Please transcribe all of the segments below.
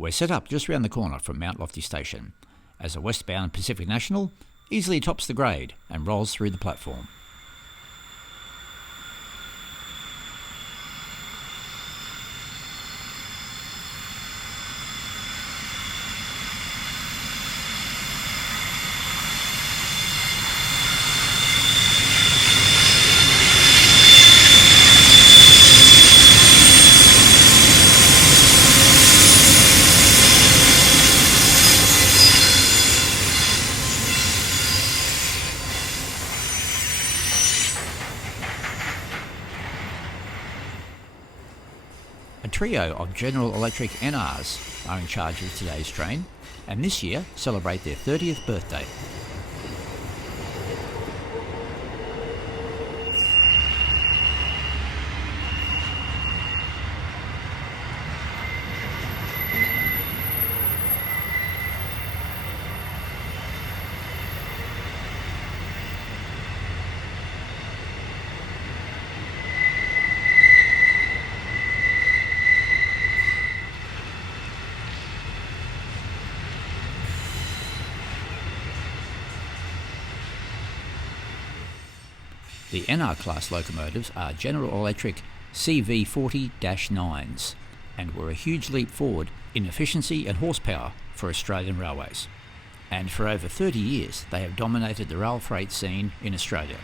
We're set up just round the corner from Mount Lofty Station, as a Westbound Pacific National easily tops the grade and rolls through the platform. A trio of General Electric NRs are in charge of today's train, and this year celebrate their 30th birthday. The NR class locomotives are General Electric CV40-9s and were a huge leap forward in efficiency and horsepower for Australian railways. And for over 30 years they have dominated the rail freight scene in Australia.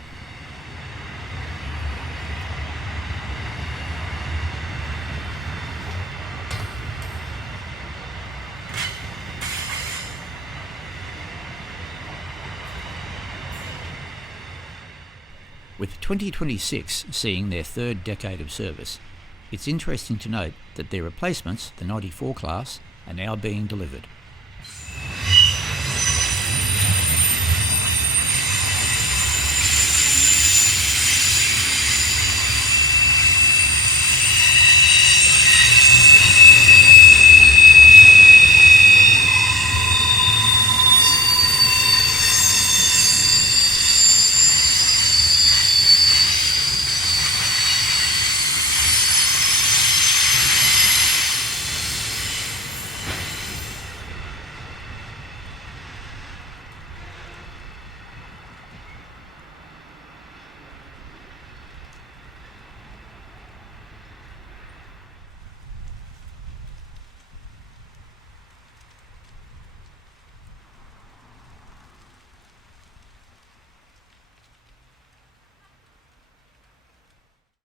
With 2026 seeing their third decade of service, it's interesting to note that their replacements, the 94 class, are now being delivered.